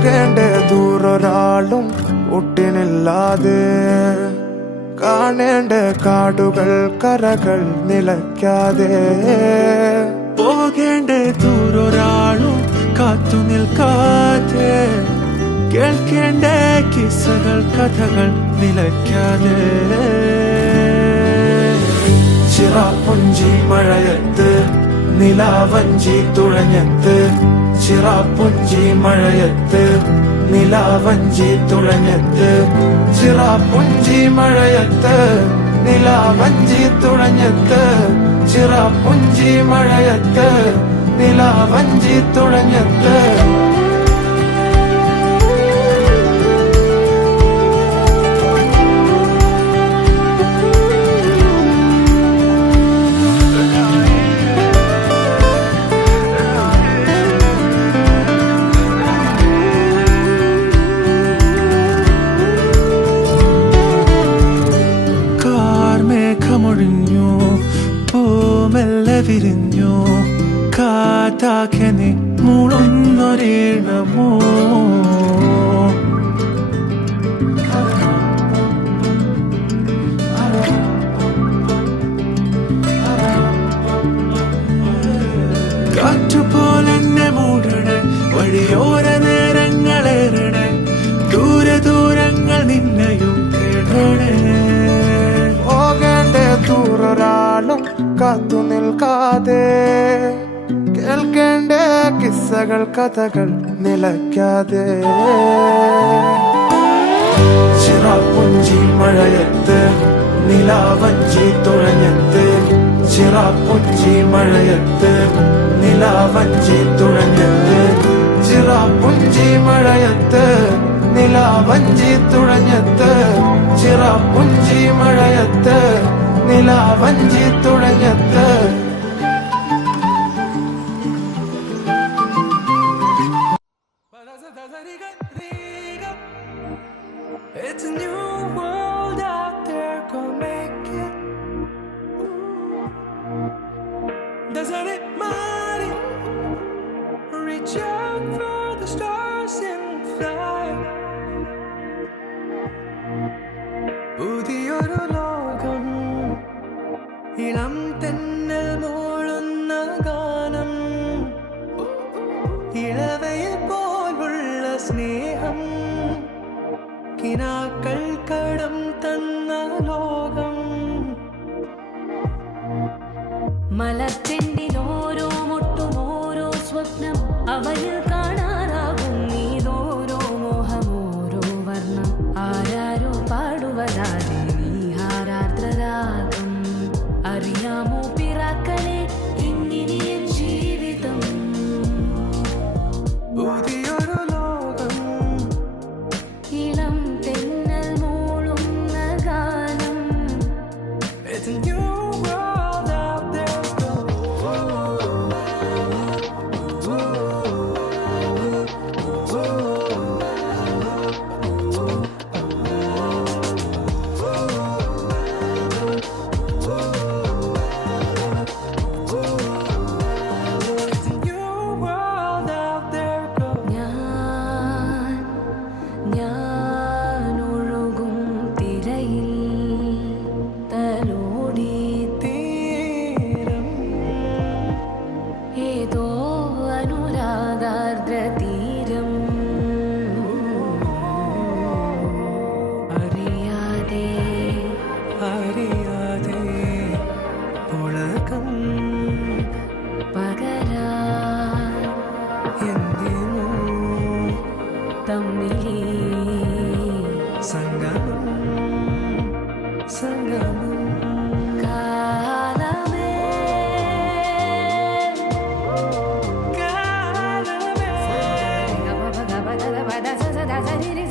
പോകേണ്ട ദൂരൊരാളും ഒട്ടിനില്ലാതെ കാണേണ്ട കാടുകൾ കരകൾ നിലയ്ക്കാതെ പോകേണ്ട ദൂരൊരാളും കാത്തു നിൽക്കാതെ കേൾക്കേണ്ട കിസ്സകൾ കഥകൾ നിലയ്ക്കാതെ ചിറാപ്പുഞ്ചി മഴയത്ത് നിലാവഞ്ചി തുഴഞ്ഞത്ത് ചിറാപ്പുഞ്ചി മഴയത്ത് നിലാവഞ്ചി തുഴഞ്ഞത്ത് ചിറാപ്പുഞ്ചി മഴയത്ത് നിലാവഞ്ചി തുഴഞ്ഞത്ത് ചിറാപ്പുഞ്ചി മഴയത്ത് നിലാവഞ്ചി തുഴഞ്ഞത്ത് മേഘമൊഴിഞ്ഞു പൂമെല്ലെ വിരിഞ്ഞു കാറ്റാകെ മൂളുന്നൊരീണമോ കാറ്റുപോലെന്നെ മൂടണേ വഴിയോര നേരങ്ങളേറണേ ദൂരെ ദൂരങ്ങൾ നിന്നെയും കേടണേ ദൂരൊരാളും കാത്തു നിൽക്കാതെ കേൾക്കേണ്ട കിസ്സകൾ കഥകൾ നിലയ്ക്കാതെ ചിറാപ്പുഞ്ചി മഴയത്ത് നിലാവഞ്ചി തുഴഞ്ഞത്ത് ചിറാപ്പുഞ്ചി മഴയത്ത് നിലാവഞ്ചി തുഴഞ്ഞത്ത് ചിറാപ്പുഞ്ചി മഴയത്ത് നിലാവഞ്ചി തുഴഞ്ഞത്ത് ചിറാപ്പുഞ്ചി മഴയത്ത് നിലാവഞ്ചി തുഴഞ്ഞത്ത് It's a new world out there, go make it. Doesn't it matter? Reach out for the stars and fly. പുതിയൊരു ലോകം ഇളം തെന്നൽ മൂളുന്ന ഗാനം ഇളവയിൽ പോലുള്ള സ്നേഹം കിനാക്കൾ കടം തന്ന ലോകം മലത്തിൻ്റെ ഓരോ മുട്ടും ഓരോ സ്വപ്നം അവയിൽ കാണാനാകും നീതോരോ മോഹം ഓരോ വർണ്ണം ആരാരോ പാടുവതാതെ നീഹാരാർദ്രരാഗം അറിയാമോ പിറാക്കളെ ഇങ്ങനെയും ജീവിതം പുതിയൊരു ലോകം ഇളം തെന്നൽ മൂളുന്ന ഗാനം It's a new world out there, go. It's a new world out there, go. ഞാൻ ഒഴുകും തിരയിൽ തലോടി തീരം ഏതോ അനുരാഗാർദ്ര തീരം അറിയാതെ അറിയാതെ പുളകം പകരാൻ എന്തിനോ തമ്മിലേ സംഗമം സംഗമം കാലമേ കാലമേ ഗപ ഗപ ഗപ ഗപ ദസ ദസ ദസ